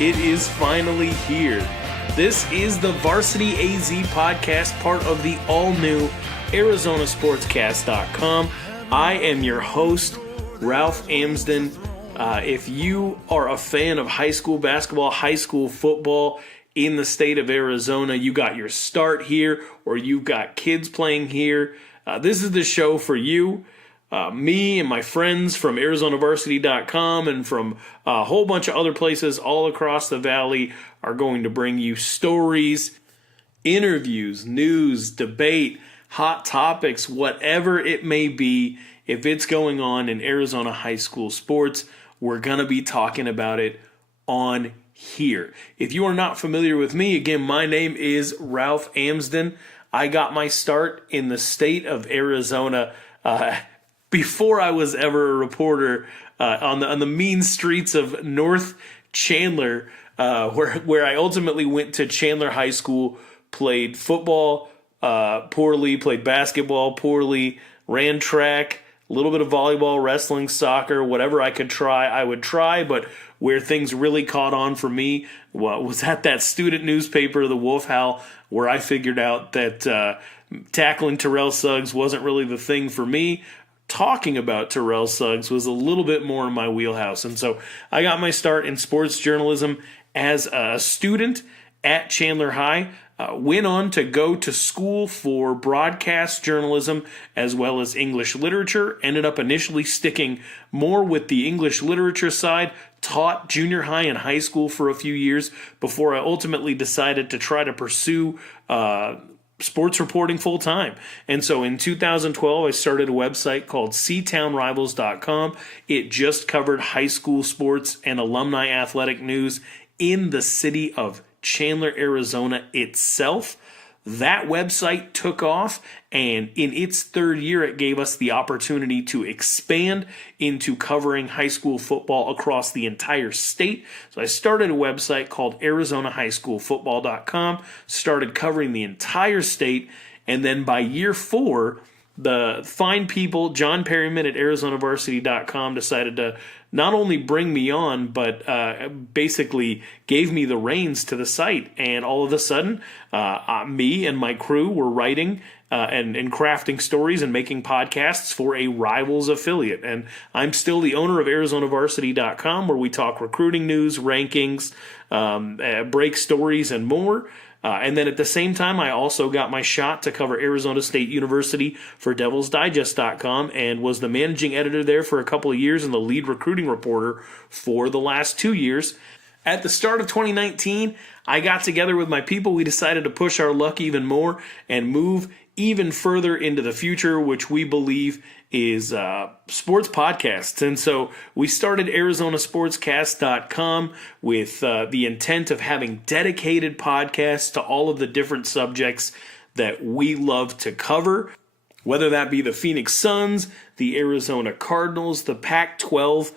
It is finally here. This is the VarsityAZ Podcast, part of the all-new ArizonaSportsCast.com. I am your host, Ralph Amsden. If you are a fan of high school basketball, high school football in the state of Arizona, you got your start here, or you've got kids playing here, this is the show for you. Me and my friends from ArizonaVarsity.com and from a whole bunch of other places all across the valley are going to bring you stories, interviews, news, debate, hot topics, whatever it may be. If it's going on in Arizona high school sports, we're going to be talking about it on here. If you are not familiar with me, again, my name is Ralph Amsden. I got my start in the state of Arizona before I was ever a reporter on the mean streets of North Chandler, where I ultimately went to Chandler High School, played football poorly, played basketball poorly, ran track, a little bit of volleyball, wrestling, soccer, whatever I could try, I would try, but where things really caught on for me was at that student newspaper, the Wolf Howl, where I figured out that tackling Terrell Suggs wasn't really the thing for me. Talking about Terrell Suggs was a little bit more in my wheelhouse. And so I got my start in sports journalism as a student at Chandler High. Went on to go to school for broadcast journalism as well as English literature. Ended up initially sticking more with the English literature side. Taught junior high and high school for a few years before I ultimately decided to try to pursue sports reporting full time. And so in 2012, I started a website called ctownrivals.com. It just covered high school sports and alumni athletic news in the city of Chandler, Arizona itself. That website took off, and in its third year, it gave us the opportunity to expand into covering high school football across the entire state. So I started a website called ArizonaHighSchoolFootball.com, started covering the entire state, and then by year 4, the fine people, John Perryman at ArizonaVarsity.com, decided to not only bring me on, but basically gave me the reins to the site. And all of a sudden, me and my crew were writing and crafting stories and making podcasts for a Rivals affiliate. And I'm still the owner of ArizonaVarsity.com, where we talk recruiting news, rankings, break stories, and more. And then at the same time, I also got my shot to cover Arizona State University for DevilsDigest.com and was the managing editor there for a couple of years and the lead recruiting reporter for the last 2 years. At the start of 2019, I got together with my people. We decided to push our luck even more and move even further into the future, which we believe is sports podcasts. And so we started ArizonaSportsCast.com with the intent of having dedicated podcasts to all of the different subjects that we love to cover, whether that be the Phoenix Suns, the Arizona Cardinals, the Pac-12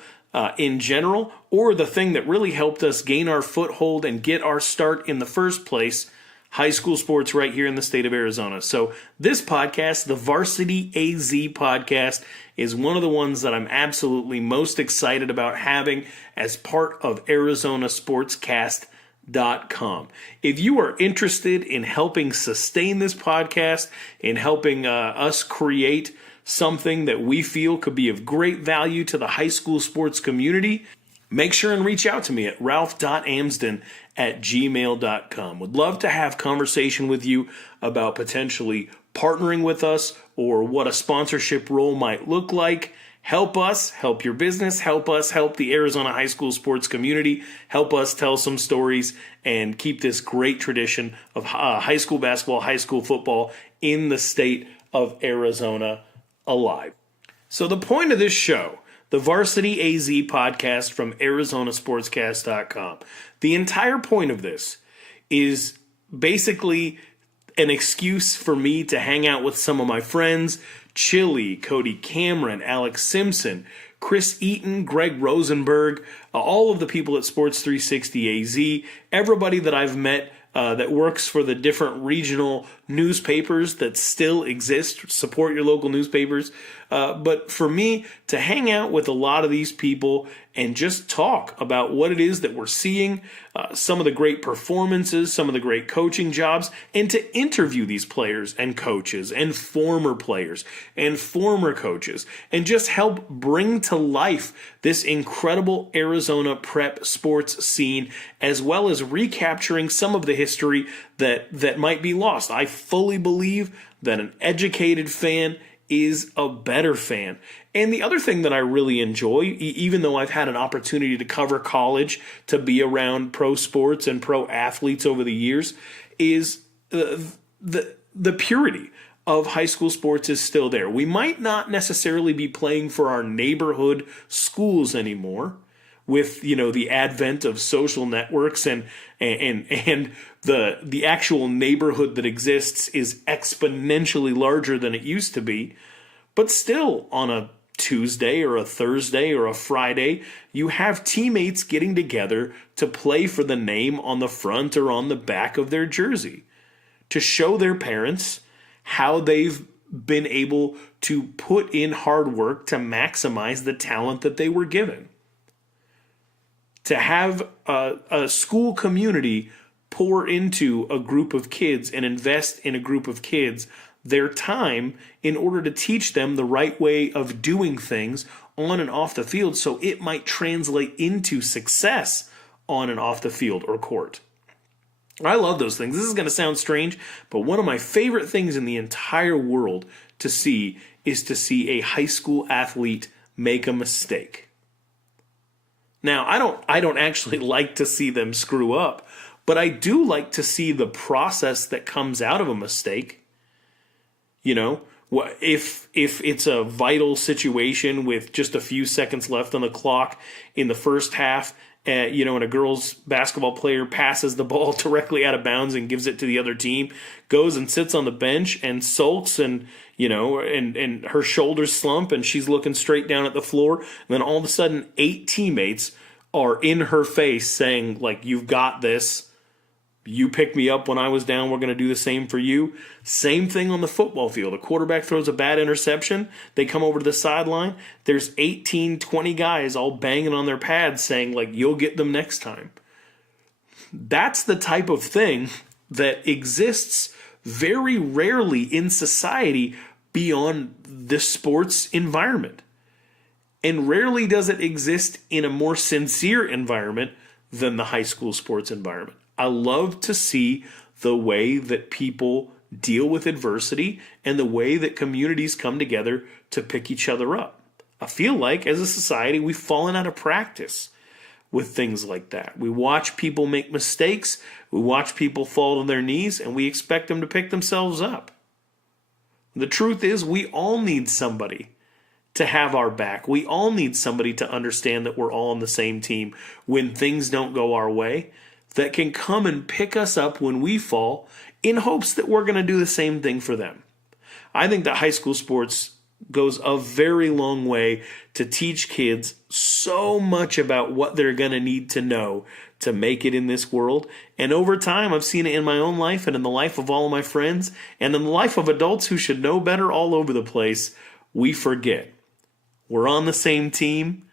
in general, or the thing that really helped us gain our foothold and get our start in the first place, high school sports right here in the state of Arizona. So this podcast, the VarsityAZ Podcast, is one of the ones that I'm absolutely most excited about having as part of ArizonaSportsCast.com. If you are interested in helping sustain this podcast, in helping us create something that we feel could be of great value to the high school sports community, make sure and reach out to me at ralph.amsden@gmail.com. Would love to have conversation with you about potentially partnering with us or what a sponsorship role might look like. Help us, help your business, help us, help the Arizona high school sports community, help us tell some stories and keep this great tradition of high school basketball, high school football in the state of Arizona alive. So the point of this show, the VarsityAZ Podcast from ArizonaSportsCast.com. The entire point of this is basically an excuse for me to hang out with some of my friends, Chili, Cody Cameron, Alec Simpson, Chris Eaton, Greg Rosenberg, all of the people at Sports 360 AZ, everybody that I've met that works for the different regional newspapers that still exist. Support your local newspapers. But for me, to hang out with a lot of these people and just talk about what it is that we're seeing, some of the great performances, some of the great coaching jobs, and to interview these players and coaches and former players and former coaches, and just help bring to life this incredible Arizona prep sports scene, as well as recapturing some of the history that might be lost. I fully believe that an educated fan is a better fan. And the other thing that I really enjoy, even though I've had an opportunity to cover college, to be around pro sports and pro athletes over the years, is the purity of high school sports is still there. We might not necessarily be playing for our neighborhood schools anymore, with the advent of social networks and the actual neighborhood that exists is exponentially larger than it used to be. But still, on a Tuesday or a Thursday or a Friday, you have teammates getting together to play for the name on the front or on the back of their jersey, to show their parents how they've been able to put in hard work to maximize the talent that they were given. To have a school community pour into a group of kids and invest in a group of kids their time in order to teach them the right way of doing things on and off the field, so it might translate into success on and off the field or court. I love those things. This is going to sound strange, but one of my favorite things in the entire world to see is to see a high school athlete make a mistake. Now, I don't actually like to see them screw up, but I do like to see the process that comes out of a mistake. If it's a vital situation with just a few seconds left on the clock in the first half, and a girls basketball player passes the ball directly out of bounds and gives it to the other team, goes and sits on the bench and sulks and her shoulders slump and she's looking straight down at the floor. And then all of a sudden 8 teammates are in her face saying, like, you've got this. You picked me up when I was down. We're going to do the same for you. Same thing on the football field. A quarterback throws a bad interception. They come over to the sideline. There's 18, 20 guys all banging on their pads saying, like, you'll get them next time. That's the type of thing that exists very rarely in society beyond the sports environment. And rarely does it exist in a more sincere environment than the high school sports environment. I love to see the way that people deal with adversity and the way that communities come together to pick each other up. I feel like as a society, we've fallen out of practice with things like that. We watch people make mistakes, we watch people fall to their knees, and we expect them to pick themselves up. The truth is, we all need somebody to have our back. We all need somebody to understand that we're all on the same team when things don't go our way, that can come and pick us up when we fall in hopes that we're going to do the same thing for them. I think that high school sports goes a very long way to teach kids so much about what they're going to need to know to make it in this world. And over time, I've seen it in my own life and in the life of all of my friends and in the life of adults who should know better all over the place. We forget. We're on the same team.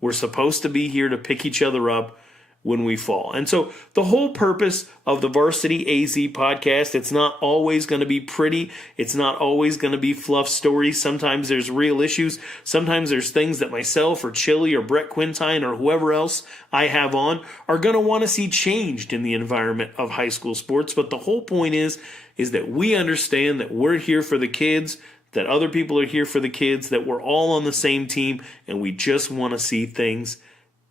We're supposed to be here to pick each other up when we fall. And so the whole purpose of the VarsityAZ podcast, it's not always going to be pretty. It's not always going to be fluff stories. Sometimes there's real issues. Sometimes there's things that myself or Chili or Brett Quintine or whoever else I have on are going to want to see changed in the environment of high school sports. But the whole point is that we understand that we're here for the kids, that other people are here for the kids, that we're all on the same team, and we just want to see things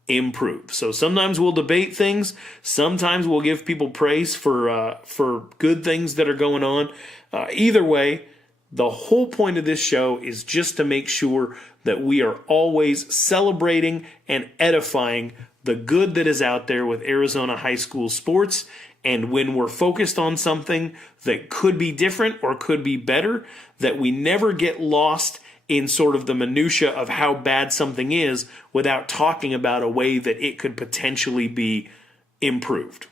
improve. So sometimes we'll debate things. Sometimes we'll give people praise for good things that are going on. Either way, the whole point of this show is just to make sure that we are always celebrating and edifying the good that is out there with Arizona high school sports. And when we're focused on something that could be different or could be better, that we never get lost in sort of the minutia of how bad something is without talking about a way that it could potentially be improved.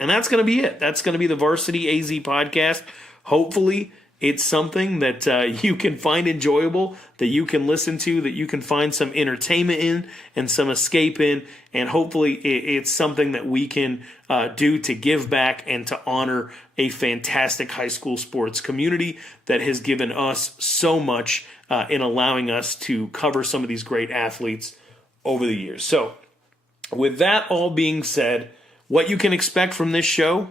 And that's going to be it. That's going to be the VarsityAZ podcast. Hopefully It's something that you can find enjoyable, that you can listen to, that you can find some entertainment in and some escape in, and hopefully it's something that we can do to give back and to honor a fantastic high school sports community that has given us so much in allowing us to cover some of these great athletes over the years. So, with that all being said, what you can expect from this show,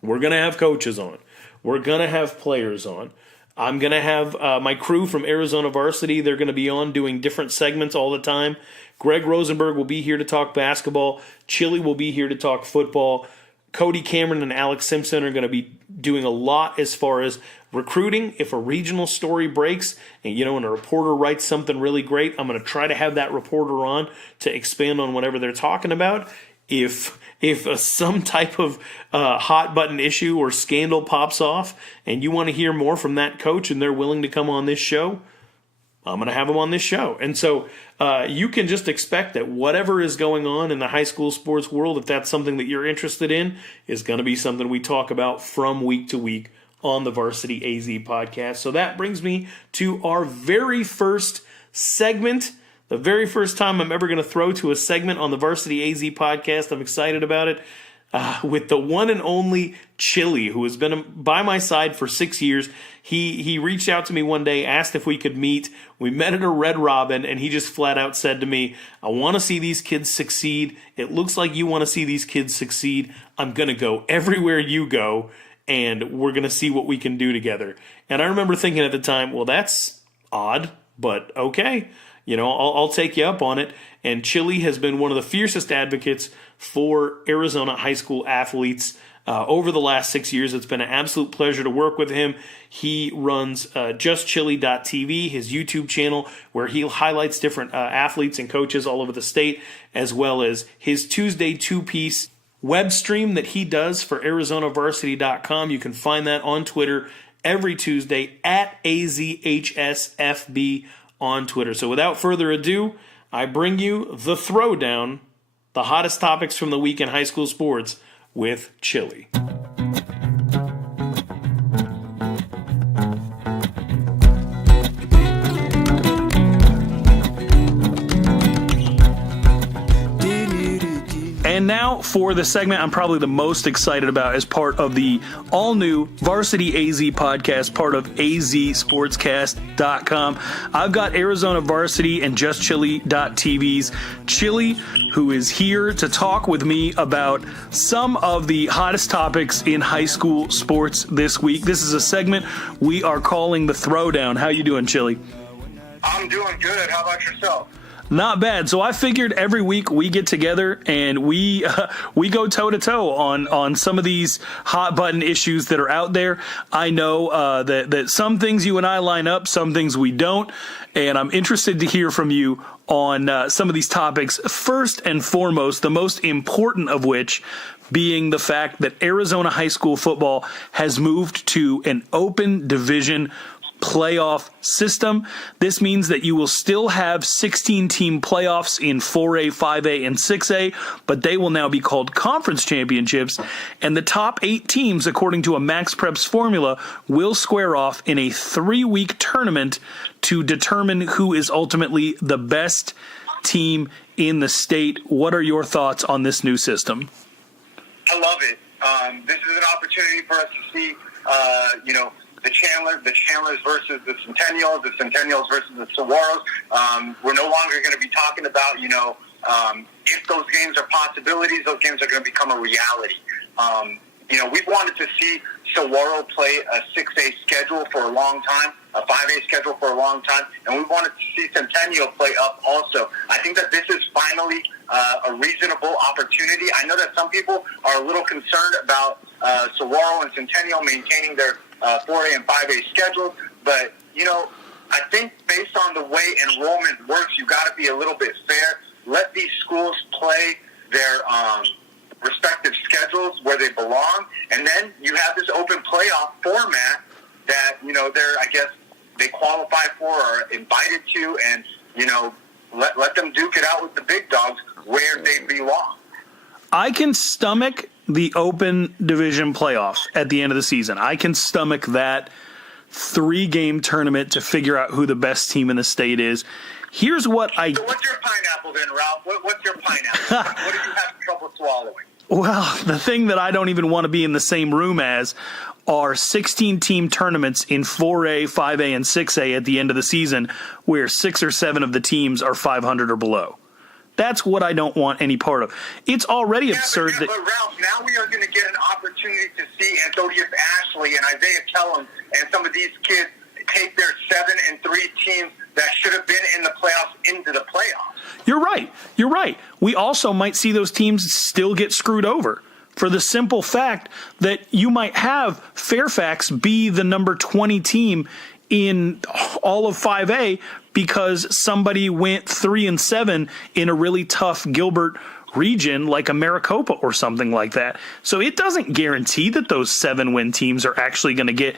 we're going to have coaches on. We're going to have players on. I'm going to have my crew from Arizona Varsity. They're going to be on doing different segments all the time. Greg Rosenberg will be here to talk basketball. Chili will be here to talk football. Cody Cameron and Alec Simpson are going to be doing a lot as far as recruiting. If a regional story breaks and a reporter writes something really great, I'm going to try to have that reporter on to expand on whatever they're talking about. If some type of hot button issue or scandal pops off and you want to hear more from that coach and they're willing to come on this show, I'm going to have them on this show. And so you can just expect that whatever is going on in the high school sports world, if that's something that you're interested in, is going to be something we talk about from week to week on the VarsityAZ podcast. So that brings me to our very first segment. The very first time I'm ever going to throw to a segment on the VarsityAZ podcast. I'm excited about it. With the one and only Chili, who has been by my side for 6 years. He reached out to me one day, asked if we could meet. We met at a Red Robin, and he just flat out said to me, I want to see these kids succeed. It looks like you want to see these kids succeed. I'm going to go everywhere you go, and we're going to see what we can do together. And I remember thinking at the time, well, that's odd, but okay. I'll take you up on it. And Chili has been one of the fiercest advocates for Arizona high school athletes over the last 6 years. It's been an absolute pleasure to work with him. He runs justchili.tv, his YouTube channel, where he highlights different athletes and coaches all over the state, as well as his Tuesday two-piece web stream that he does for ArizonaVarsity.com. You can find that on Twitter every Tuesday at AZHSFB on Twitter. So without further ado, I bring you the Throwdown, the hottest topics from the week in high school sports with Chili. And now for the segment I'm probably the most excited about as part of the all-new VarsityAZ podcast, part of azsportscast.com. I've got Arizona Varsity and JustChili.tv's Chili, who is here to talk with me about some of the hottest topics in high school sports this week. This is a segment we are calling the Throwdown. How you doing, Chili? I'm doing good. How about yourself? Not bad. So I figured every week we get together and we go toe to toe on some of these hot button issues that are out there. I know that some things you and I line up, some things we don't, and I'm interested to hear from you on some of these topics. First and foremost, the most important of which being the fact that Arizona high school football has moved to an open division playoff system. This means that you will still have 16-team playoffs in 4A, 5A, and 6A, but they will now be called conference championships, and the top 8 teams, according to a Max Preps formula, will square off in a 3-week tournament to determine who is ultimately the best team in the state. What are your thoughts on this new system? I love it. This is an opportunity for us to see, the Chandlers versus the Centennials versus the Saguaros. We're no longer going to be talking about, if those games are possibilities, those games are going to become a reality. We've wanted to see Saguaro play a 6A schedule for a long time, a 5A schedule for a long time, and we wanted to see Centennial play up also. I think that this is finally a reasonable opportunity. I know that some people are a little concerned about Saguaro and Centennial maintaining their 4A and 5A schedules, but, I think based on the way enrollment works, you got to be a little bit fair. Let these schools play their respective schedules where they belong, and then you have this open playoff format that, they qualify for or are invited to, and, let them duke it out with the big dogs where they belong. I can stomach the open division playoff at the end of the season. I can stomach that 3-game tournament to figure out who the best team in the state is. Here's what So what's your pineapple then, Ralph? What's your pineapple? What do you have trouble swallowing? Well, the thing that I don't even want to be in the same room as are 16-team tournaments in 4A, 5A, and 6A at the end of the season where 6 or 7 of the teams are 500 or below. That's what I don't want any part of. It's already absurd but Ralph, now we are going to get an opportunity to see Anthodius Ashley and Isaiah Kellum and some of these kids take their 7-3 teams that should have been in the playoffs into the playoffs. You're right. We also might see those teams still get screwed over for the simple fact that you might have Fairfax be the number 20 team in all of 5A because somebody went 3-7 in a really tough Gilbert region like a Maricopa or something like that. So it doesn't guarantee that those 7-win teams are actually going to get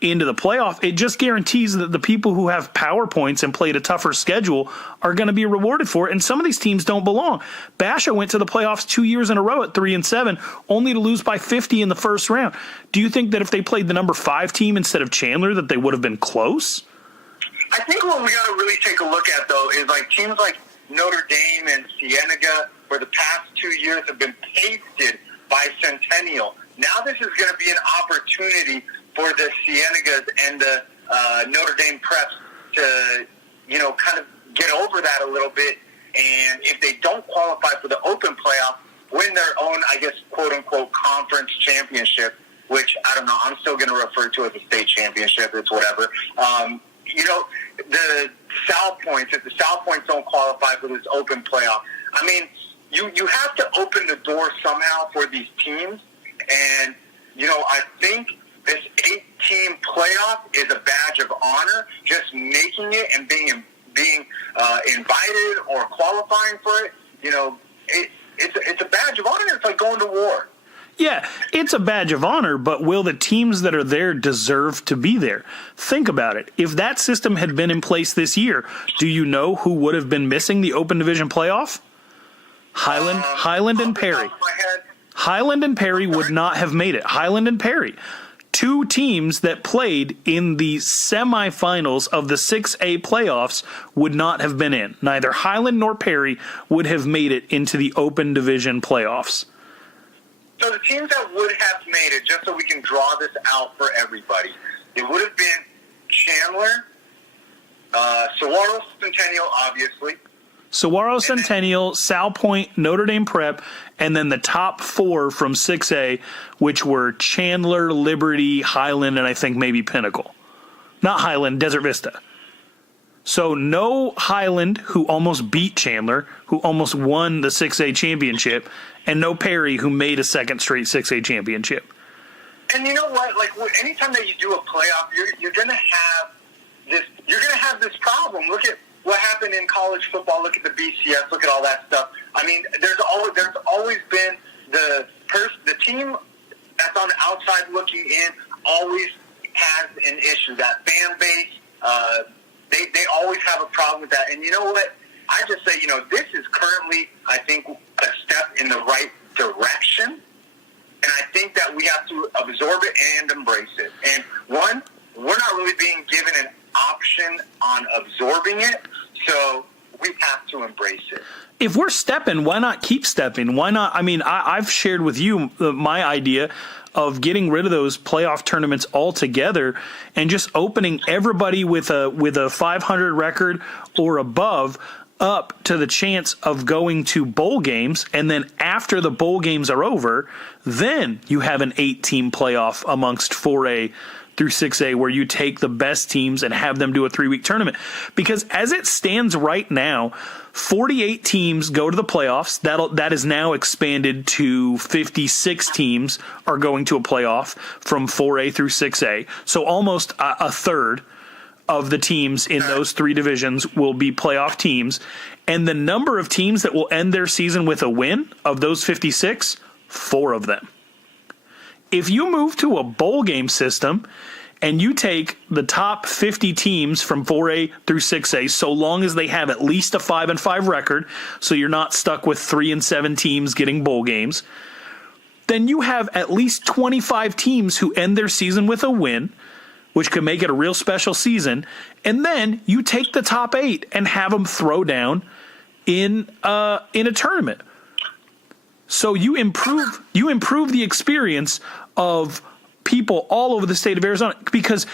into the playoff. It just guarantees that the people who have PowerPoints and played a tougher schedule are going to be rewarded for it. And some of these teams don't belong. Basha went to the playoffs 2 years in a row at 3-7, only to lose by 50 in the first round. Do you think that if they played the number 5 team instead of Chandler, that they would have been close? I think what we got to really take a look at, though, is like teams like Notre Dame and Cienega for the past 2 years have been pasted by Centennial. Now this is going to be an opportunity for the Cienegas and the Notre Dame Preps to, kind of get over that a little bit. And if they don't qualify for the open playoff, win their own, I guess, quote-unquote, conference championship, which, I don't know, I'm still going to refer to as a state championship. It's whatever. The South Points, if the South Points don't qualify for this open playoff, I mean, you have to open the door somehow for these teams. And, I think this 8-team playoff is a badge of honor. Just making it and being invited or qualifying for it, it's a badge of honor. It's like going to war. Yeah, it's a badge of honor, but will the teams that are there deserve to be there? Think about it. If that system had been in place this year, do you know who would have been missing the Open Division playoff? Highland and Perry. Highland and Perry would not have made it. Highland and Perry. 2 teams that played in the semifinals of the 6A playoffs would not have been in. Neither Highland nor Perry would have made it into the Open Division playoffs. So the teams that would have made it, just so we can draw this out for everybody, it would have been Chandler, Saguaro Centennial, obviously. Saguaro Centennial, Sal Point, Notre Dame Prep, and then the top 4 from 6A, which were Chandler, Liberty, Highland, and I think maybe Pinnacle. Not Highland, Desert Vista. So no Highland, who almost beat Chandler, who almost won the 6A championship, and no Perry, who made a second straight 6A championship. And you know what? Like, anytime that you do a playoff, you're going to have this. You're going to have this problem. Look at what happened in college football. Look at the BCS. Look at all that stuff. I mean, there's always been the team that's on the outside looking in always has an issue. That fan base, they always have a problem with that. And you know what? I just say, this is currently, I think, a step in the right direction. And I think that we have to absorb it and embrace it. And one, we're not really being given an option on absorbing it, so we have to embrace it. If we're stepping, why not keep stepping? Why not? I mean, I've shared with you my idea of getting rid of those playoff tournaments altogether and just opening everybody with a 500 record or above up to the chance of going to bowl games. And then after the bowl games are over, then you have an 8-team playoff amongst 4A through 6A where you take the best teams and have them do a 3-week tournament. Because as it stands right now, 48 teams go to the playoffs. That is now expanded to 56 teams are going to a playoff from 4A through 6A. So almost a third of the teams in those 3 divisions will be playoff teams. And the number of teams that will end their season with a win of those 56, 4 of them. If you move to a bowl game system and you take the top 50 teams from 4A through 6A, so long as they have at least a 5-5 record, so you're not stuck with 3-7 teams getting bowl games, then you have at least 25 teams who end their season with a win, which could make it a real special season, and then you take the top 8 and have them throw down in a tournament. So you improve the experience of people all over the state of Arizona, because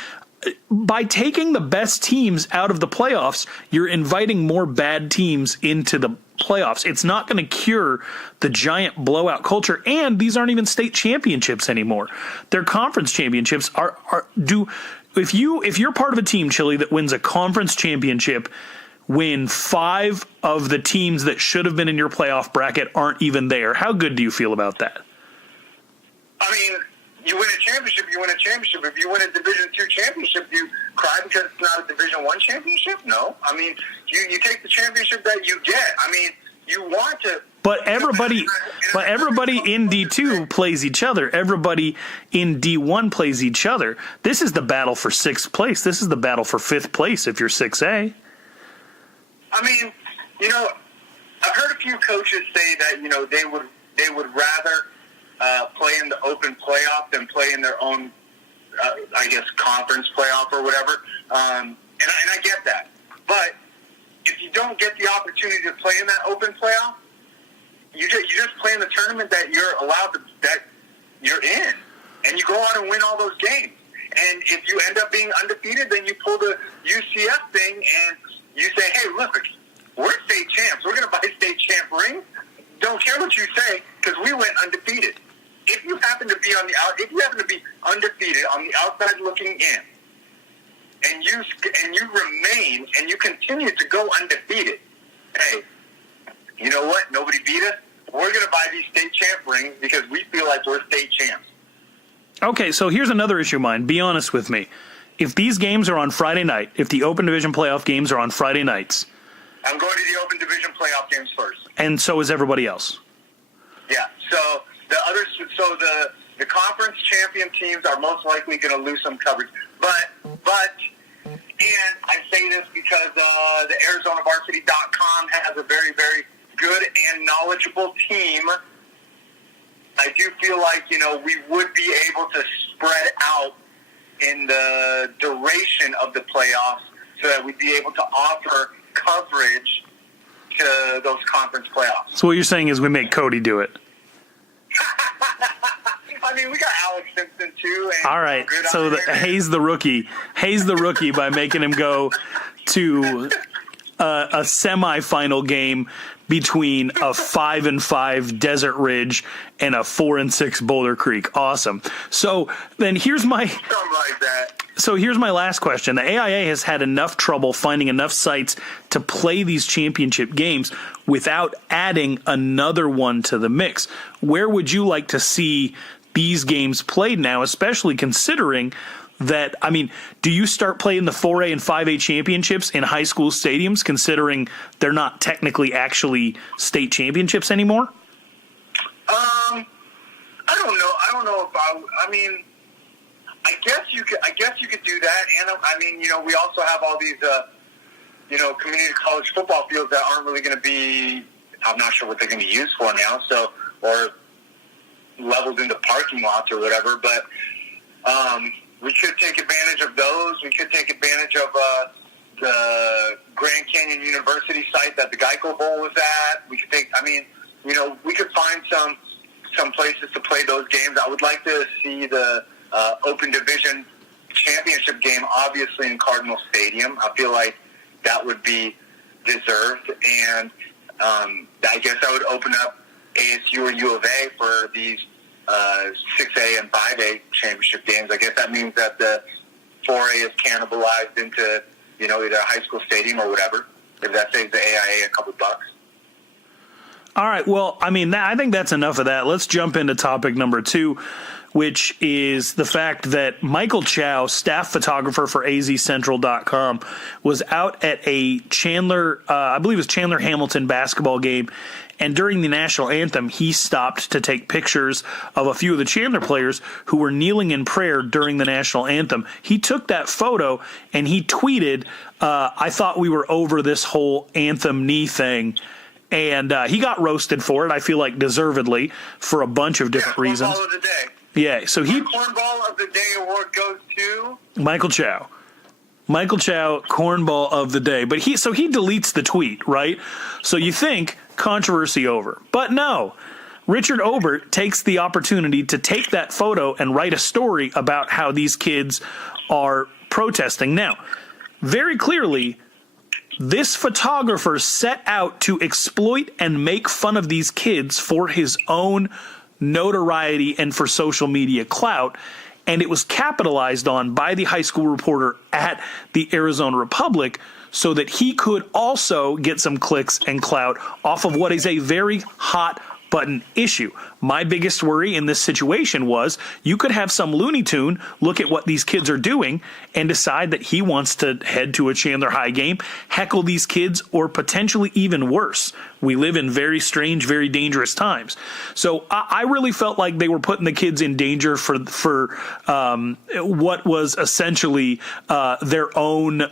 by taking the best teams out of the playoffs, you're inviting more bad teams into the playoffs. It's not going to cure the giant blowout culture, and these aren't even state championships anymore. They're conference championships. If you're part of a team, Chili, that wins a conference championship, when 5 of the teams that should have been in your playoff bracket aren't even there, how good do you feel about that? I mean, you win a championship, you win a championship. If you win a Division II championship, you cry because it's not a Division I championship? No. I mean, you take the championship that you get. I mean, you want to. But everybody in D2 plays each other. Everybody in D1 plays each other. This is the battle for 6th place. This is the battle for 5th place if you're 6A. I mean, I've heard a few coaches say that, they would rather play in the open playoff than play in their own, conference playoff or whatever. And I get that. But if you don't get the opportunity to play in that open playoff, you just play in the tournament that you're allowed that you're in, and you go on and win all those games. And if you end up being undefeated, then you pull the UCF thing and you say, hey, look, we're state champs. We're going to buy state champ rings. Don't care what you say, because we went undefeated. If you happen to be undefeated on the outside looking in, and you remain and you continue to go undefeated, hey, you know what? Nobody beat us. We're going to buy these state champ rings because we feel like we're state champs. Okay, so here's another issue of mine. Be honest with me. If these games are on Friday night, if the Open Division playoff games are on Friday nights, I'm going to the Open Division playoff games first. And so is everybody else. Yeah. So the conference champion teams are most likely going to lose some coverage. But and I say this because the ArizonaVarsity.com has a very, very good and knowledgeable team. I do feel like, we would be able to spread out in the duration of the playoffs so that we'd be able to offer coverage to those conference playoffs. So what you're saying is we make Cody do it. I mean, we got Alec Simpson too. And all right, so Hayes the rookie by making him go to a semifinal game between a 5-5 Desert Ridge and a 4-6 Boulder Creek. Awesome. So then here's my last question. The AIA has had enough trouble finding enough sites to play these championship games without adding another one to the mix. Where would you like to see these games played now, especially considering that, I mean, do you start playing the 4A and 5A championships in high school stadiums, considering they're not technically actually state championships anymore? I don't know if I guess you could do that. And I mean, we also have all these, community college football fields that aren't really going to be, I'm not sure what they're going to be used for now. So, or leveled into parking lots or whatever, but, we could take advantage of those. We could take advantage of the Grand Canyon University site that the Geico Bowl was at. We could we could find some places to play those games. I would like to see the Open Division championship game, obviously, in Cardinal Stadium. I feel like that would be deserved. And I guess I would open up ASU or U of A for these 6A and 5A championship games. I guess that means that the 4A is cannibalized into, either a high school stadium or whatever, if that saves the AIA a couple bucks. All right. Well, I mean, I think that's enough of that. Let's jump into topic number 2, which is the fact that Michael Chow, staff photographer for azcentral.com, was out at a Chandler Hamilton basketball game. And during the national anthem, he stopped to take pictures of a few of the Chandler players who were kneeling in prayer during the national anthem. He took that photo and he tweeted, I thought we were over this whole anthem knee thing. And he got roasted for it, I feel like deservedly, for a bunch of different reasons. Follow today. Yeah, so he... Cornball of the Day award goes to... Michael Chow, cornball of the day. But he deletes the tweet, right? So you think controversy over. But no. Richard Obert takes the opportunity to take that photo and write a story about how these kids are protesting. Now, very clearly, this photographer set out to exploit and make fun of these kids for his own notoriety and for social media clout, and it was capitalized on by the high school reporter at the Arizona Republic so that he could also get some clicks and clout off of what is a very hot button issue. My biggest worry in this situation was you could have some Looney Tune look at what these kids are doing and decide that he wants to head to a Chandler High game, heckle these kids, or potentially even worse. We live in very strange, very dangerous times. So I really felt like they were putting the kids in danger for what was essentially their own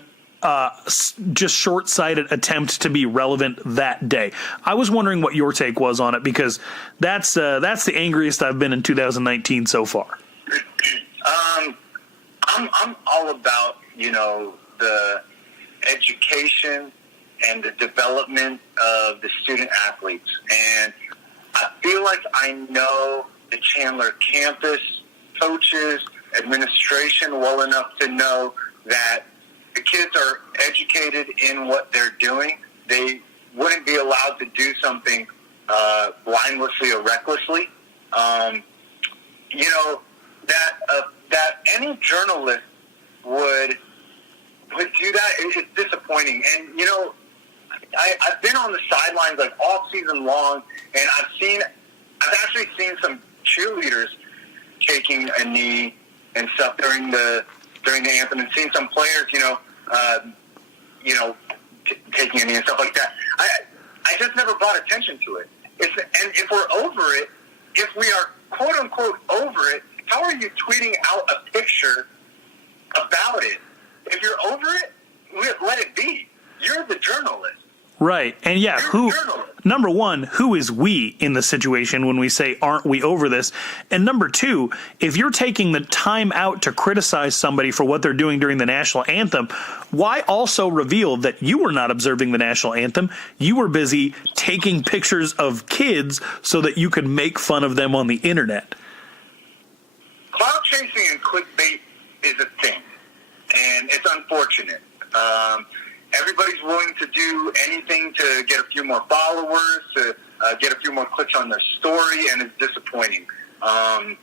just short-sighted attempt to be relevant that day. I was wondering what your take was on it, because that's the angriest I've been in 2019 so far. I'm all about, the education and the development of the student athletes. And I feel like I know the Chandler campus, coaches, administration well enough to know that the kids are educated in what they're doing. They wouldn't be allowed to do something blindlessly or recklessly. That any journalist would do that is disappointing. And I've been on the sidelines like all season long, and I've actually seen some cheerleaders taking a knee and stuff during the anthem, and seen some players, taking a knee and stuff like that. I just never brought attention to it. And if we're over it, if we are quote unquote over it, how are you tweeting out a picture about it? If you're over it, let it be. You're the journalist. Right. And yeah, number one, who is we in the situation when we say, aren't we over this? And number two, if you're taking the time out to criticize somebody for what they're doing during the national anthem, why also reveal that you were not observing the national anthem? You were busy taking pictures of kids so that you could make fun of them on the internet. Cloud chasing and clickbait is a thing, and it's unfortunate. Everybody's willing to do anything to get a few more followers, to get a few more clicks on their story, and it's disappointing. I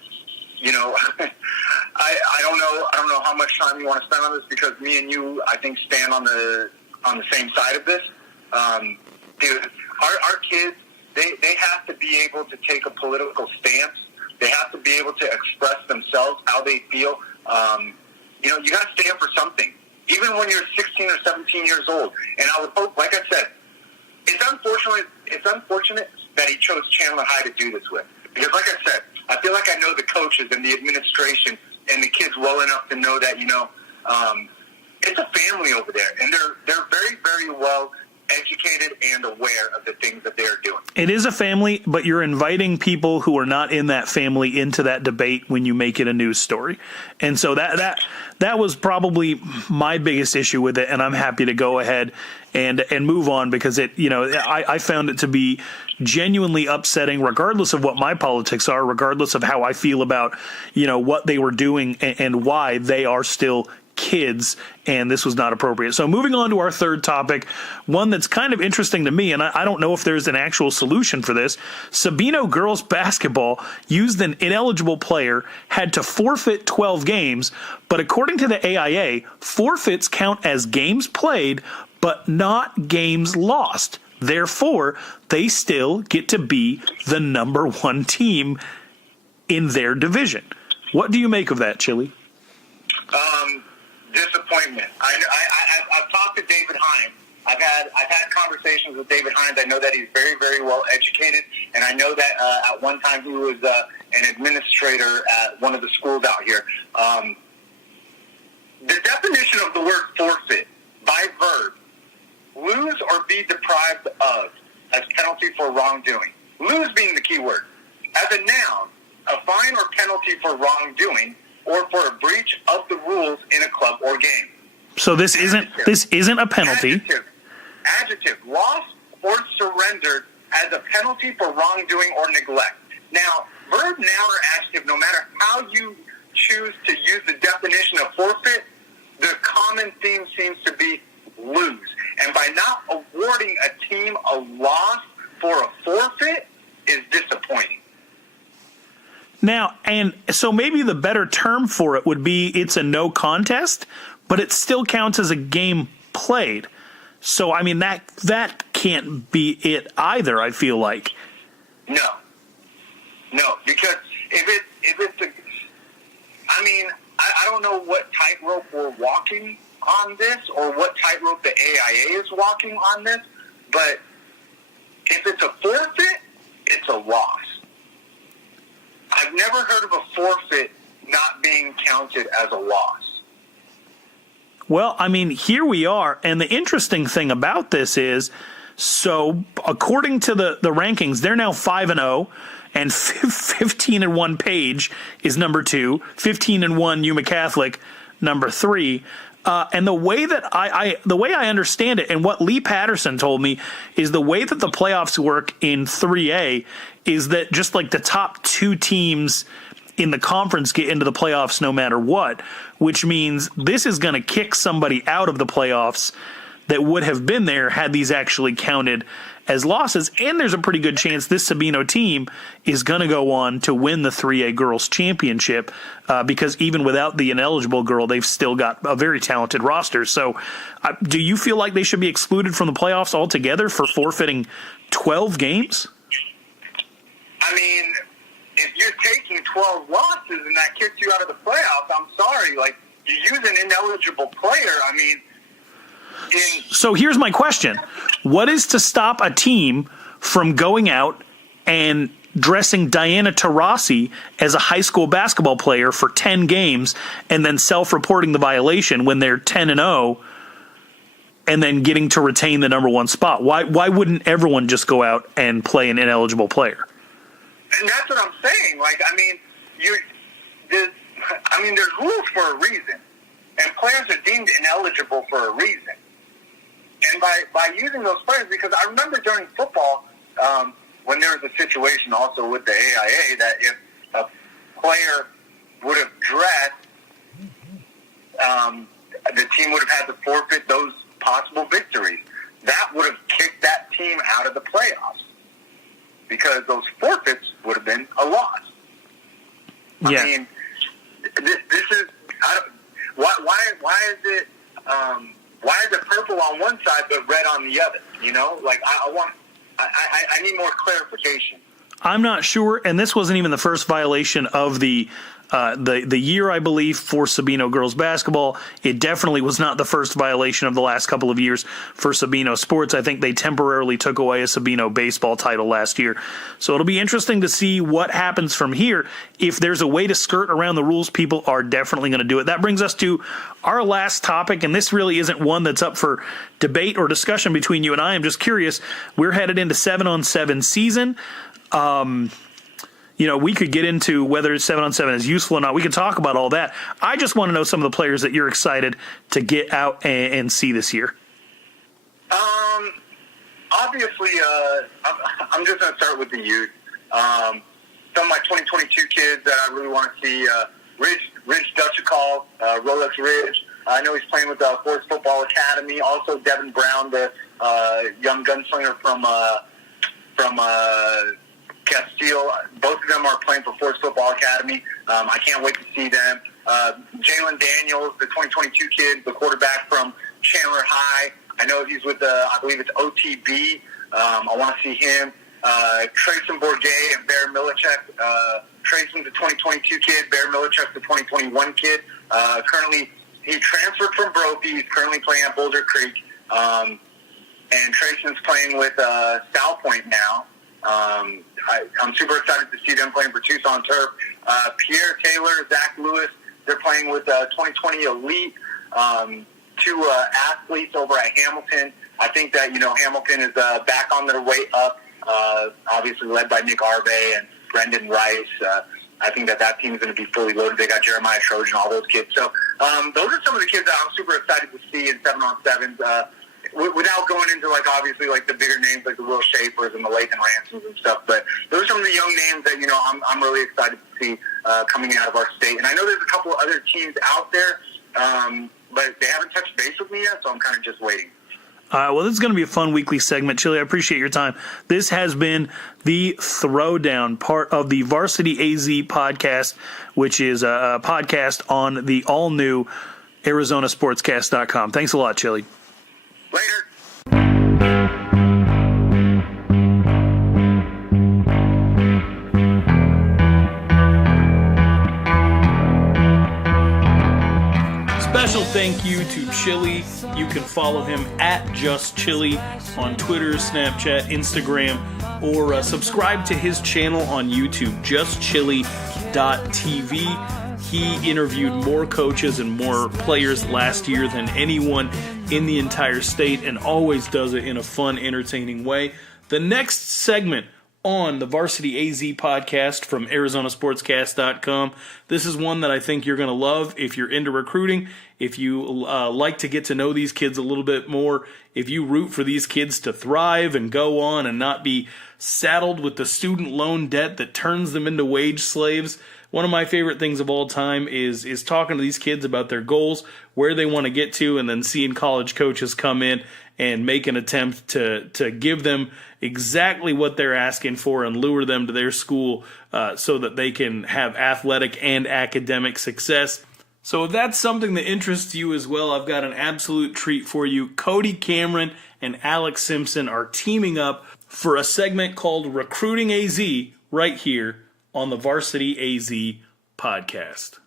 don't know how much time you want to spend on this, because me and you, I think, stand on the same side of this. Dude, our kids, they have to be able to take a political stance. They have to be able to express themselves, how they feel. You got to stand for something, even when you're 16 or 17 years old. And I would hope, like I said, it's unfortunate that he chose Chandler High to do this with. Because, like I said, I feel like I know the coaches and the administration and the kids well enough to know that, it's a family over there. And they're very, very well educated and aware of the things that they're doing. It is a family, but you're inviting people who are not in that family into that debate when you make it a news story. And so that was probably my biggest issue with it, and I'm happy to go ahead and move on, because I found it to be genuinely upsetting, regardless of what my politics are, regardless of how I feel about what they were doing and why they are still kids, and this was not appropriate. So moving on to our third topic, one that's kind of interesting to me, and I don't know if there's an actual solution for this. Sabino girls basketball used an ineligible player, had to forfeit 12 games, but according to the AIA, forfeits count as games played, but not games lost. Therefore, they still get to be the number one team in their division. What do you make of that, Chili? Disappointment. I've talked to David Hines. I've had conversations with David Hines. I know that he's very, very well educated, and I know that at one time he was an administrator at one of the schools out here. The definition of the word forfeit by verb: lose or be deprived of as penalty for wrongdoing. Lose being the key word. As a noun, a fine or penalty for wrongdoing or for a breach of the rules in a club or game. So this isn't a penalty. Adjective, lost or surrendered as a penalty for wrongdoing or neglect. Now, verb, noun, or adjective, no matter how you choose to use the definition of forfeit, the common theme seems to be lose. And by not awarding a team a loss for a forfeit is disappointing. Now, and so maybe the better term for it would be it's a no contest, but it still counts as a game played. So, I mean, that can't be it either, I feel like. No, because if it's a, I mean, I don't know what tightrope we're walking on this or what tightrope the AIA is walking on this, but if it's a forfeit, it's a loss. I've never heard of a forfeit not being counted as a loss. Well, I mean, here we are, and the interesting thing about this is, so according to the rankings, they're now 5-0, and 15-1 Page is number 2, 15-1 Yuma Catholic, number 3. And the way that I understand it, and what Lee Patterson told me, is the way that the playoffs work in 3A is that just like the top 2 teams in the conference get into the playoffs no matter what, which means this is going to kick somebody out of the playoffs that would have been there had these actually counted as losses. And there's a pretty good chance this Sabino team is going to go on to win the 3A Girls Championship because even without the ineligible girl, they've still got a very talented roster. So do you feel like they should be excluded from the playoffs altogether for forfeiting 12 games? I mean, if you're taking 12 losses and that kicks you out of the playoffs, I'm sorry. Like, you use an ineligible player. I mean, so here's my question. What is to stop a team from going out and dressing Diana Taurasi as a high school basketball player for 10 games and then self-reporting the violation when they're 10-0 and then getting to retain the number 1 spot? Why wouldn't everyone just go out and play an ineligible player? And that's what I'm saying. Like, I mean, there's rules for a reason, and players are deemed ineligible for a reason. And by using those players, because I remember during football, when there was a situation also with the AIA that if a player would have dressed, the team would have had to forfeit those possible victories. That would have kicked that team out of the playoffs because those forfeits would have been a loss. Yeah. I mean, this is why is it purple on one side but red on the other? You know, like I need more clarification. I'm not sure, and this wasn't even the first violation of the year, I believe, for Sabino girls basketball. It definitely was not the first violation of the last couple of years for Sabino sports. I think they temporarily took away a Sabino baseball title last year. So it'll be interesting to see what happens from here. If there's a way to skirt around the rules, people are definitely going to do it. That brings us to our last topic, and this really isn't one that's up for debate or discussion between you and I. I'm just curious. We're headed into 7-on-7 season. You know, we could get into whether 7-on-7 is useful or not. We could talk about all that. I just want to know some of the players that you're excited to get out and see this year. Obviously, I'm just going to start with the youth. Some of my 2022 kids that I really want to see, Ridge Dutchikal, Rolex Ridge. I know he's playing with the Forest Football Academy. Also, Devin Brown, the young gunslinger from Castile. Both of them are playing for Forest Football Academy. I can't wait to see them. Jalen Daniels, the 2022 kid, the quarterback from Chandler High. I know he's with I believe it's OTB. I want to see him. Trayson Bourget and Bear Milichek. Trayson's the 2022 kid. Bear Milichek's the 2021 kid. Currently, he transferred from Brophy. He's currently playing at Boulder Creek. And Trayson's playing with South Point now. I'm super excited to see them playing for Tucson Turf. Pierre Taylor, Zach Lewis, they're playing with 2020 Elite. 2 athletes over at Hamilton. I think that, Hamilton is back on their way up, obviously led by Nick Arbe and Brendan Rice. I think that team is going to be fully loaded. They got Jeremiah Trojan, all those kids. So those are some of the kids that I'm super excited to see in 7-on-7s. Without going into, like, obviously, like, the bigger names like the Will Shafers and the Lathan Ransons and stuff, but those are some of the young names that, I'm really excited to see coming out of our state. And I know there's a couple of other teams out there, but they haven't touched base with me yet, so I'm kind of just waiting. Well, this is going to be a fun weekly segment. Chili, I appreciate your time. This has been the Throwdown, part of the VarsityAZ Podcast, which is a podcast on the all-new ArizonaSportscast.com. Thanks a lot, Chili. Later. Special thank you to Chili. You can follow him at JustChili on Twitter, Snapchat, Instagram, or subscribe to his channel on YouTube, JustChili.tv. He interviewed more coaches and more players last year than anyone in the entire state, and always does it in a fun, entertaining way. The next segment on the VarsityAZ Podcast from ArizonaSportscast.com. This is one that I think you're going to love if you're into recruiting, if you like to get to know these kids a little bit more, if you root for these kids to thrive and go on and not be saddled with the student loan debt that turns them into wage slaves. One of my favorite things of all time is talking to these kids about their goals, where they want to get to, and then seeing college coaches come in and make an attempt to give them exactly what they're asking for and lure them to their school so that they can have athletic and academic success. So if that's something that interests you as well, I've got an absolute treat for you. Cody Cameron and Alec Simpson are teaming up for a segment called RecruitingAZ right here on the VarsityAZ Podcast.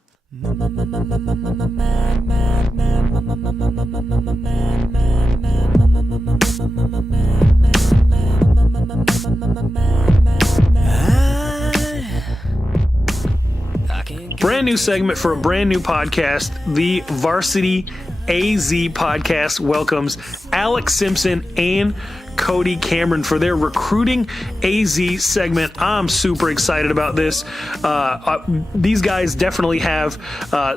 Brand new segment for a brand new podcast. The VarsityAZ Podcast welcomes Alec Simpson and Cody Cameron for their Recruiting AZ segment. I'm super excited about this. These guys definitely have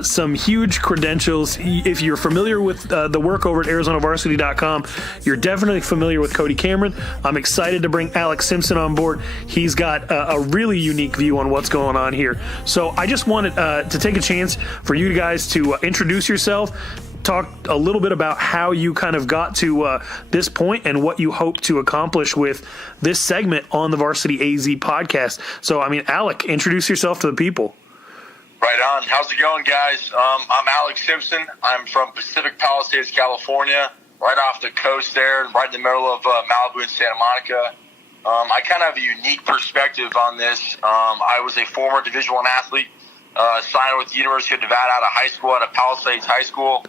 some huge credentials. If you're familiar with the work over at ArizonaVarsity.com, you're definitely familiar with Cody Cameron. I'm excited to bring Alec Simpson on board. He's got a really unique view on what's going on here. So I just wanted to take a chance for you guys to introduce yourself, talk a little bit about how you kind of got to this point and what you hope to accomplish with this segment on the VarsityAZ Podcast. So, Alec, introduce yourself to the people. Right on. How's it going, guys? I'm Alec Simpson. I'm from Pacific Palisades, California, right off the coast there, right in the middle of Malibu and Santa Monica. I kind of have a unique perspective on this. I was a former Division I athlete, signed with the University of Nevada out of high school, out of Palisades High School.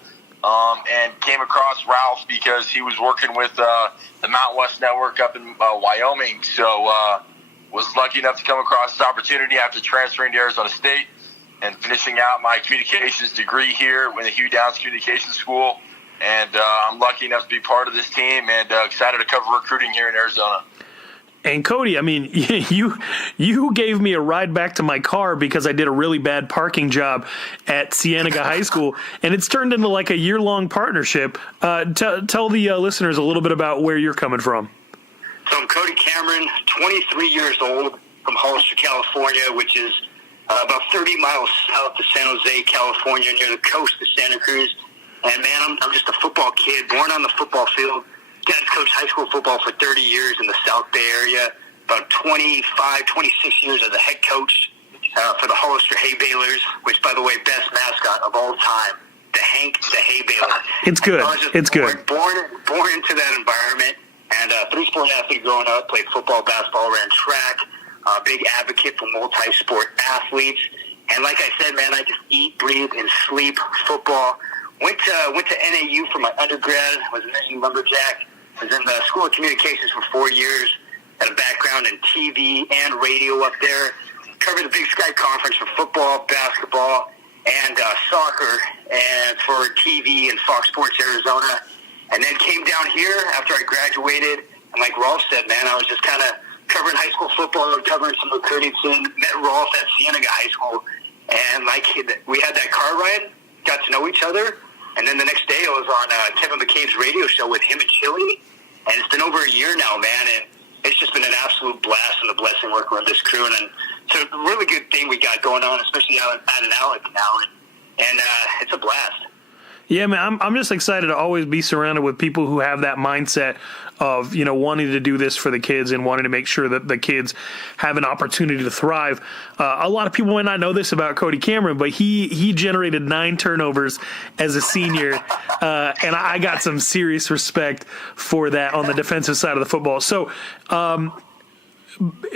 And came across Ralph because he was working with the Mountain West Network up in Wyoming. So was lucky enough to come across this opportunity after transferring to Arizona State and finishing out my communications degree here with the Hugh Downs Communications School. And I'm lucky enough to be part of this team and excited to cover recruiting here in Arizona. And Cody, you gave me a ride back to my car because I did a really bad parking job at Cienega High School, and it's turned into like a year-long partnership. Tell the listeners a little bit about where you're coming from. So I'm Cody Cameron, 23 years old, from Hollister, California, which is about 30 miles south of San Jose, California, near the coast of Santa Cruz. And, man, I'm just a football kid, born on the football field. Dad's coached high school football for 30 years in the South Bay area, about 26 years as a head coach for the Hollister Hay Balers, which, by the way, best mascot of all time, the Hank the Hay Baler. It's good. It's good. Born into that environment, and three-sport athlete growing up, played football, basketball, ran track, big advocate for multi-sport athletes. And like I said, man, I just eat, breathe, and sleep football. Went to NAU for my undergrad, was an NAU lumberjack. Was in the School of Communications for 4 years, had a background in TV and radio up there, covered the Big Sky Conference for football, basketball, and soccer, and for TV and Fox Sports Arizona, and then came down here after I graduated, and like Rolf said, man, I was just kind of covering high school football and covering some recruiting soon. Met Rolf at Cienega High School, and we had that car ride, got to know each other, and then the next day I was on Kevin McCabe's radio show with him and Chili, and it's been over a year now, man, and it's just been an absolute blast and a blessing working with this crew, and it's a really good thing we got going on, especially out at Alec now, and it's a blast. Yeah, man, I'm just excited to always be surrounded with people who have that mindset of, wanting to do this for the kids and wanting to make sure that the kids have an opportunity to thrive. A lot of people might not know this about Cody Cameron, but he generated 9 turnovers as a senior, and I got some serious respect for that on the defensive side of the football. So,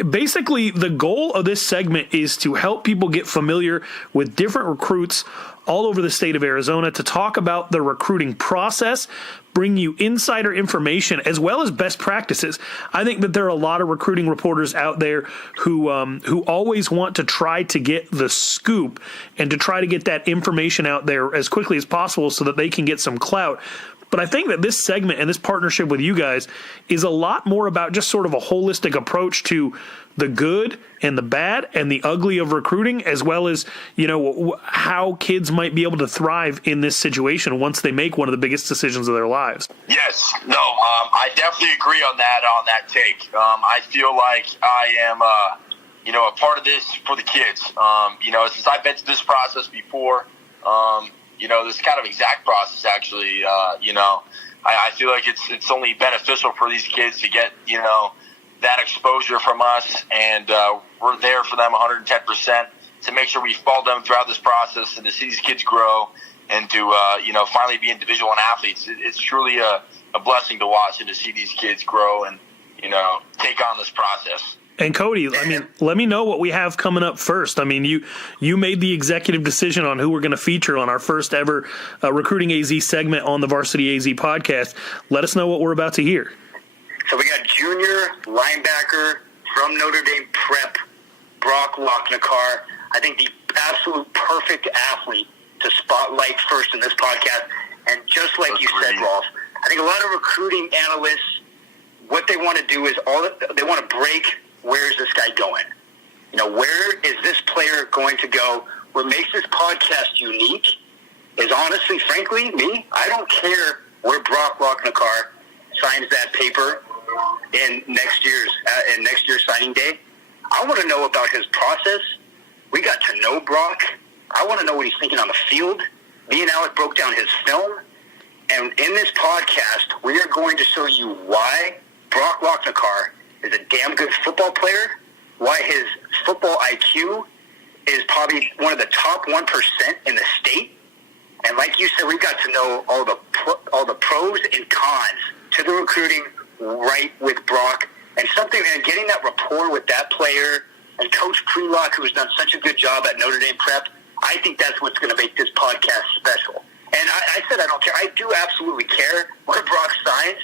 basically, the goal of this segment is to help people get familiar with different recruits all over the state of Arizona, to talk about the recruiting process, bring you insider information as well as best practices. I think that there are a lot of recruiting reporters out there who always want to try to get the scoop and to try to get that information out there as quickly as possible so that they can get some clout. But I think that this segment and this partnership with you guys is a lot more about just sort of a holistic approach to the good and the bad and the ugly of recruiting, as well as, how kids might be able to thrive in this situation once they make one of the biggest decisions of their lives. Yes. No, I definitely agree on that take. I feel like I am, a part of this for the kids. Since I've been through this process before, this kind of exact process, actually, I feel like it's only beneficial for these kids to get, that exposure from us, and we're there for them 110% to make sure we follow them throughout this process and to see these kids grow and to, finally be in Division I athletes. It's truly a blessing to watch and to see these kids grow and, take on this process. And Cody, let me know what we have coming up first. You made the executive decision on who we're going to feature on our first ever RecruitingAZ segment on the VarsityAZ podcast. Let us know what we're about to hear. So we got junior linebacker from Notre Dame Prep, Brock Locnikar. I think the absolute perfect athlete to spotlight first in this podcast. And just like you said, Rolf, I think a lot of recruiting analysts, what they want to do is they want to break, where is this guy going? Where is this player going to go? What makes this podcast unique is honestly, frankly, me, I don't care where Brock Locnikar signs that paper in next year's signing day. I want to know about his process. We got to know Brock. I want to know what he's thinking on the field. Me and Alec broke down his film. And in this podcast, we are going to show you why Brock Locnikar is a damn good football player, why his football IQ is probably one of the top 1% in the state. And like you said, we got to know all the pros and cons to the recruiting right with Brock, and getting that rapport with that player and Coach Prelock, who has done such a good job at Notre Dame Prep. I think that's what's going to make this podcast special. And I said I don't care. I do absolutely care where Brock signs,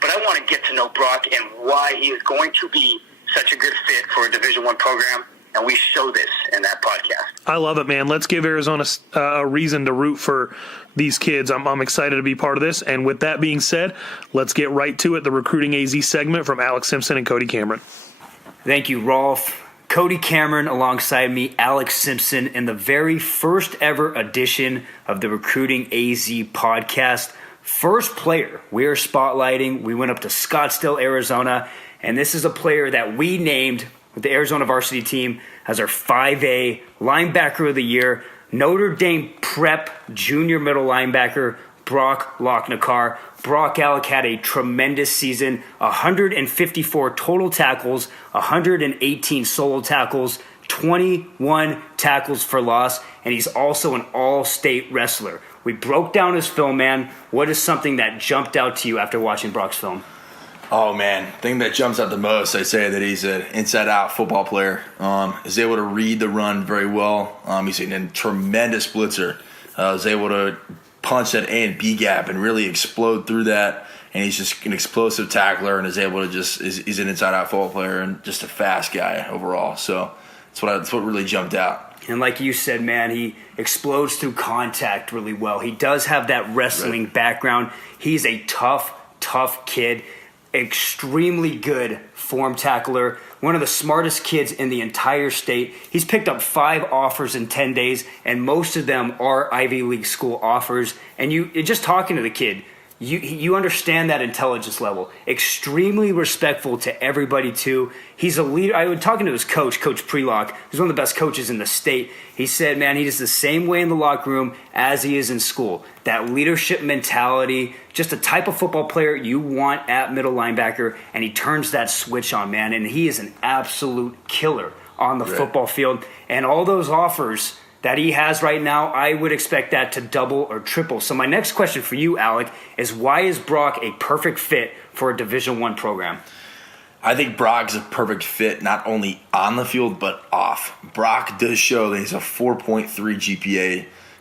but I want to get to know Brock and why he is going to be such a good fit for a Division I program. And we show this in that podcast. I love it, man. Let's give Arizona a reason to root for these kids. I'm excited to be part of this. And with that being said, let's get right to it. The RecruitingAZ segment from Alec Simpson and Cody Cameron. Thank you, Rolf. Cody Cameron alongside me, Alec Simpson, in the very first ever edition of the RecruitingAZ podcast. First player we are spotlighting. We went up to Scottsdale, Arizona, and this is a player that we named with the Arizona varsity team as our 5A linebacker of the year, Notre Dame Prep junior middle linebacker, Brock Locnikar. Brock, Alec, had a tremendous season, 154 total tackles, 118 solo tackles, 21 tackles for loss, and he's also an all-state wrestler. We broke down his film, man. What is something that jumped out to you after watching Brock's film? Oh, man. The thing that jumps out the most, I'd say that he's an inside-out football player. He's able to read the run very well. He's a tremendous blitzer. He's able to punch that A and B gap and really explode through that. And he's just an explosive tackler and is able to he's an inside-out football player and just a fast guy overall. So that's what really jumped out. And like you said, man, he explodes through contact really well. He does have that wrestling background. He's a tough kid. extremely good form tackler, one of the smartest kids in the entire state. He's picked up 5 offers in 10 days, and most of them are Ivy League school offers. And you're just talking to the kid, you understand that intelligence level. Extremely respectful to everybody, too. He's a leader. I was talking to his coach, Coach Prelock, who's one of the best coaches in the state. He said, man, he is the same way in the locker room as he is in school. That leadership mentality, just the type of football player you want at middle linebacker, and he turns that switch on, man. And he is an absolute killer on the football field. And all those offers that he has right now, I would expect that to double or triple. So my next question for you, Alec, is why is Brock a perfect fit for a Division I program? I think Brock's a perfect fit not only on the field but off. Brock does show that he's a 4.3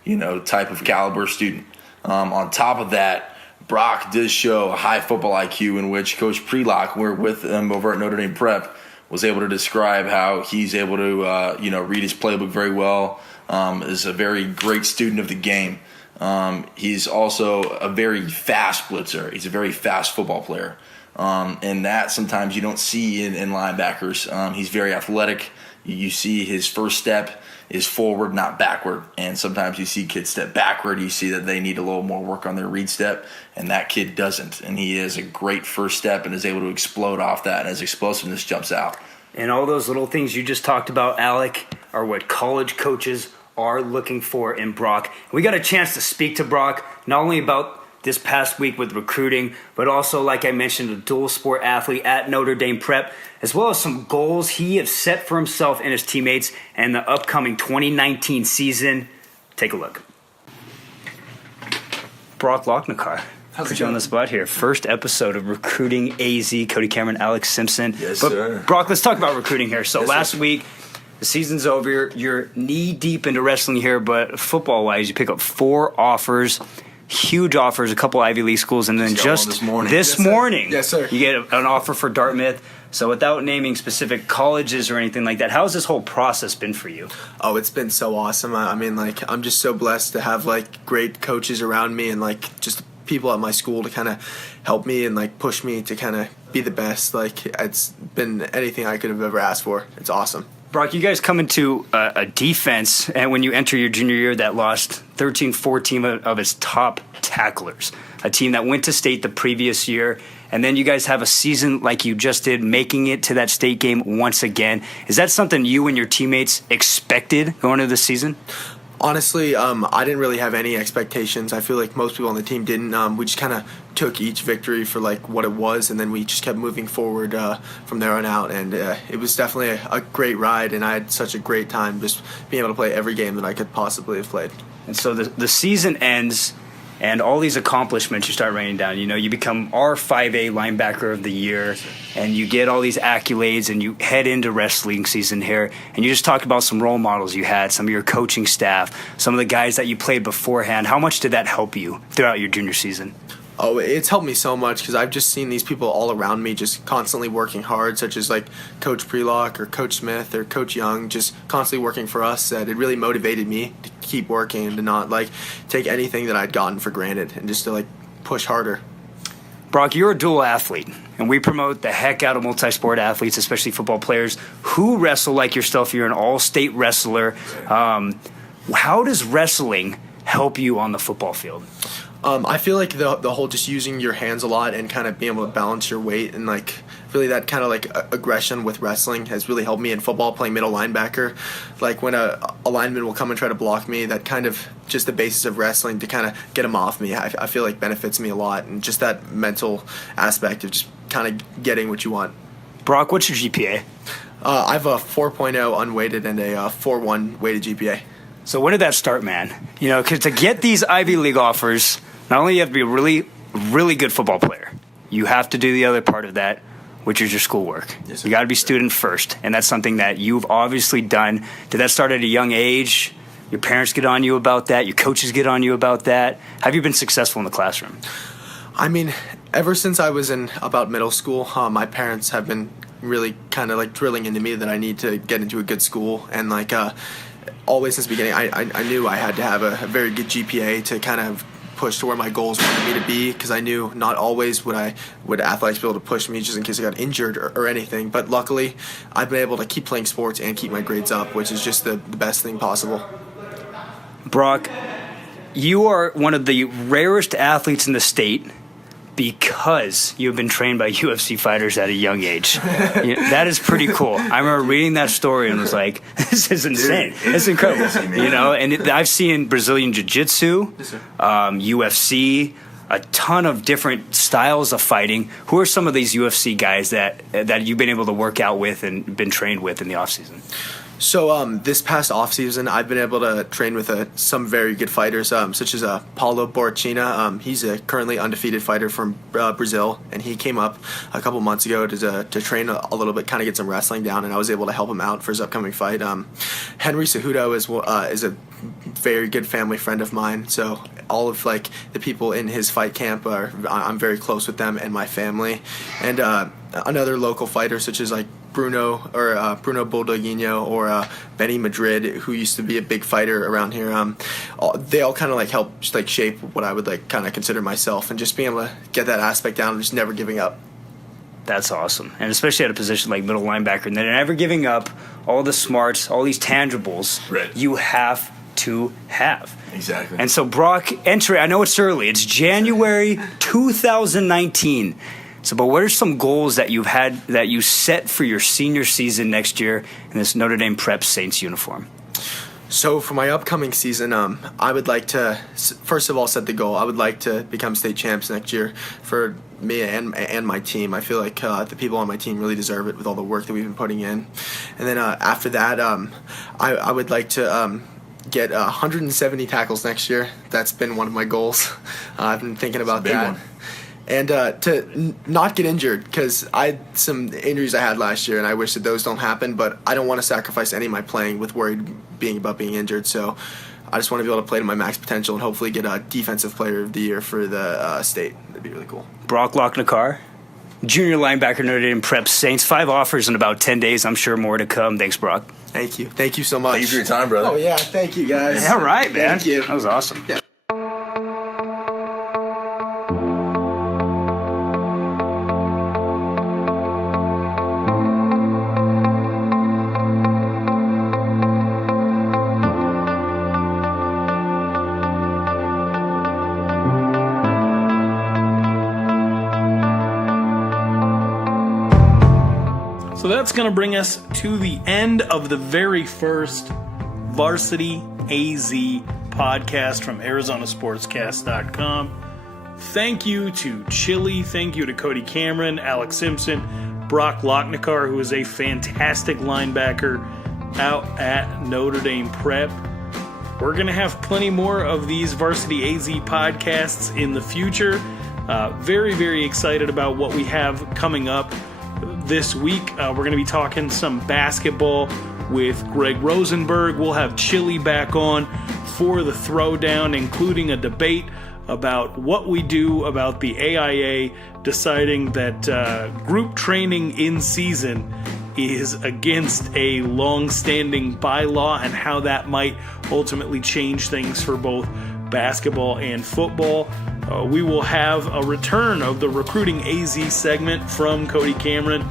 GPA, type of caliber student. On top of that, Brock does show a high football IQ, in which Coach Prelock, we're with him over at Notre Dame Prep, was able to describe how he's able to read his playbook very well. Is a very great student of the game. He's also a very fast blitzer. He's a very fast football player. And that sometimes you don't see in linebackers. He's very athletic. You see his first step is forward, not backward. And sometimes you see kids step backward. You see that they need a little more work on their read step, and that kid doesn't. And he is a great first step and is able to explode off that, and his explosiveness jumps out. And all those little things you just talked about, Alec, are what college coaches are looking for in Brock. We got a chance to speak to Brock, not only about this past week with recruiting, but also, like I mentioned, a dual sport athlete at Notre Dame Prep, as well as some goals he has set for himself and his teammates and the upcoming 2019 season. Take a look. Brock Locnikar. Put you on the spot here. First episode of Recruiting AZ. Cody Cameron, Alex Simpson. Yes, but sir. Brock, let's talk about recruiting here. So yes, last sir. week, the season's over. You're knee-deep into wrestling here, but football-wise, you pick up 4 offers, huge offers, a couple Ivy League schools, and then just this morning. this Yes, sir. morning, Yes, sir. you get an offer for Dartmouth. So without naming specific colleges or anything like that, how's this whole process been for you? Oh, it's been so awesome. I mean, I'm just so blessed to have, great coaches around me and, just people at my school to kind of help me and, push me to kind of be the best. It's been anything I could have ever asked for. It's awesome. Brock, you guys come into a defense, and when you enter your junior year, that lost 13-14 of its top tacklers, a team that went to state the previous year, and then you guys have a season like you just did, making it to that state game once again. Is that something you and your teammates expected going into the season? Honestly, I didn't really have any expectations. I feel like most people on the team didn't. We just kind of took each victory for what it was, and then we just kept moving forward from there on out. And it was definitely a great ride, and I had such a great time just being able to play every game that I could possibly have played. And so the season ends, and all these accomplishments you start writing down. You become our 5A linebacker of the year, and you get all these accolades, and you head into wrestling season here. And you just talked about some role models you had, some of your coaching staff, some of the guys that you played beforehand. How much did that help you throughout your junior season? Oh, it's helped me so much because I've just seen these people all around me just constantly working hard, such as Coach Prelock or Coach Smith or Coach Young, just constantly working for us. That it really motivated me to keep working and to not take anything that I'd gotten for granted and just to push harder. Brock, you're a dual athlete, and we promote the heck out of multi-sport athletes, especially football players who wrestle like yourself. You're an all-state wrestler. How does wrestling help you on the football field? I feel like the whole just using your hands a lot and kind of being able to balance your weight and really that kind of aggression with wrestling has really helped me in football playing middle linebacker. When a lineman will come and try to block me, that kind of just the basis of wrestling to kind of get him off me, I feel like benefits me a lot, and just that mental aspect of just kind of getting what you want. Brock, what's your GPA? I have a 4.0 unweighted and a 4.1 weighted GPA. So when did that start, man? Because to get these Ivy League offers, not only you have to be a really, really good football player, you have to do the other part of that, which is your schoolwork. Yes, you got to be student first, and that's something that you've obviously done. Did that start at a young age? Your parents get on you about that? Your coaches get on you about that? Have you been successful in the classroom? I mean, ever since I was in about middle school, my parents have been really kind of drilling into me that I need to get into a good school, and always since the beginning, I knew I had to have a very good GPA to kind of push to where my goals wanted me to be, because I knew not always would athletics be able to push me just in case I got injured or anything. But luckily, I've been able to keep playing sports and keep my grades up, which is just the best thing possible. Brock, you are one of the rarest athletes in the state because you've been trained by UFC fighters at a young age. That is pretty cool. I remember reading that story and was like, this is insane. It's incredible. And I've seen Brazilian Jiu-Jitsu, UFC, a ton of different styles of fighting. Who are some of these UFC guys that you've been able to work out with and been trained with in the offseason? So this past offseason, I've been able to train with some very good fighters, such as Paulo Borrachina. He's a currently undefeated fighter from Brazil, and he came up a couple months ago to train a little bit, kind of get some wrestling down, and I was able to help him out for his upcoming fight. Henry Cejudo is a very good family friend of mine, so all of the people in his fight camp I'm very close with them and my family. And another local fighter such as Bruno Boldoguino or Benny Madrid, who used to be a big fighter around here. They all kind of help shape what I would kind of consider myself, and just being able to get that aspect down and just never giving up. That's awesome. And especially at a position like middle linebacker, and then never giving up, all the smarts, all these tangibles you have to have. Exactly. And so Brock, I know it's early. It's January 2019. So, but what are some goals that you set for your senior season next year in this Notre Dame Prep Saints uniform? So for my upcoming season, I would like to, first of all, set the goal. I would like to become state champs next year for me and my team. I feel like the people on my team really deserve it with all the work that we've been putting in. And then after that, I would like to get 170 tackles next year. That's been one of my goals. I've been thinking about that. And to not get injured, because I had some injuries I had last year, and I wish that those don't happen, but I don't want to sacrifice any of my playing with worried about being injured. So I just want to be able to play to my max potential and hopefully get a Defensive Player of the Year for the state. That'd be really cool. Brock Locnikar, junior linebacker, Notre Dame Prep Saints. 5 offers in about 10 days. I'm sure more to come. Thanks, Brock. Thank you. Thank you so much. Thank you for your time, brother. Oh, yeah. Thank you, guys. Yeah, all right, man. Thank you. That was awesome. Yeah. So that's going to bring us to the end of the very first VarsityAZ podcast from ArizonaSportsCast.com. Thank you to Chili. Thank you to Cody Cameron, Alec Simpson, Brock Locnikar, who is a fantastic linebacker out at Notre Dame Prep. We're going to have plenty more of these VarsityAZ podcasts in the future. Very, very excited about what we have coming up this week. We're going to be talking some basketball with Greg Rosenberg. We'll have Chili back on for the Throwdown, including a debate about what we do about the AIA deciding that group training in season is against a long-standing bylaw and how that might ultimately change things for both basketball and football. We will have a return of the RecruitingAZ segment from Cody Cameron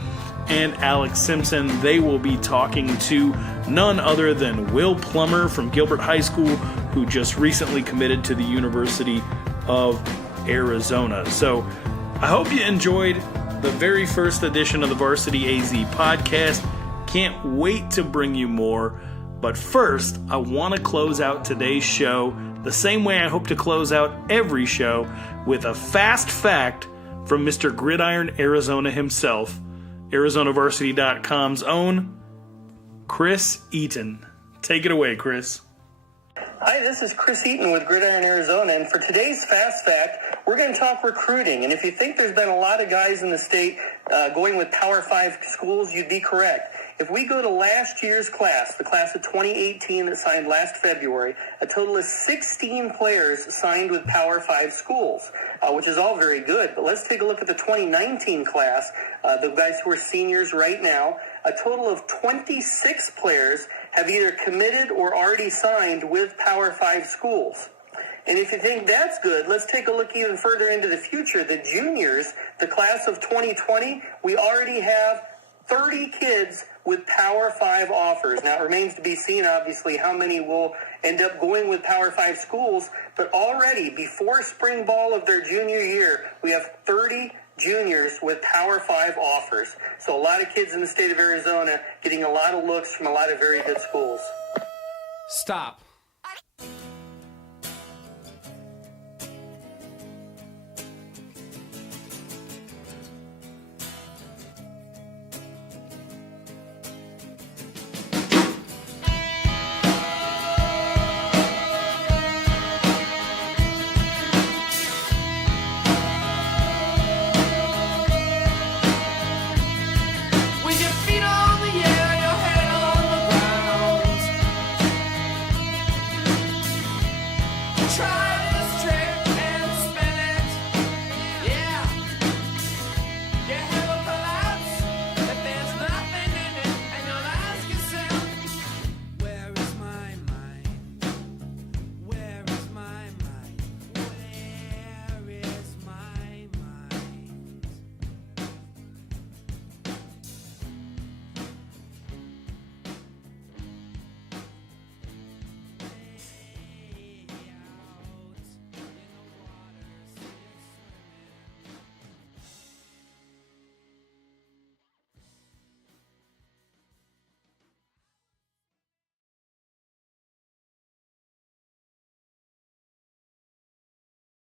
and Alec Simpson. They will be talking to none other than Will Plummer from Gilbert High School, who just recently committed to the University of Arizona. So I hope you enjoyed the very first edition of the VarsityAZ podcast. Can't wait to bring you more. But first, I want to close out today's show the same way I hope to close out every show, with a fast fact from Mr. Gridiron Arizona himself, ArizonaVarsity.com's own Chris Eaton. Take it away, Chris. Hi, this is Chris Eaton with Gridiron Arizona, and for today's Fast Fact, we're going to talk recruiting. And if you think there's been a lot of guys in the state going with Power 5 schools, you'd be correct. If we go to last year's class, the class of 2018 that signed last February, a total of 16 players signed with Power 5 schools, which is all very good. But let's take a look at the 2019 class, the guys who are seniors right now. A total of 26 players have either committed or already signed with Power 5 schools. And if you think that's good, let's take a look even further into the future. The juniors, the class of 2020, we already have 30 kids with Power 5 offers. Now, it remains to be seen, obviously, how many will end up going with Power 5 schools. But already, before spring ball of their junior year, we have 30 juniors with Power 5 offers. So a lot of kids in the state of Arizona getting a lot of looks from a lot of very good schools. Stop.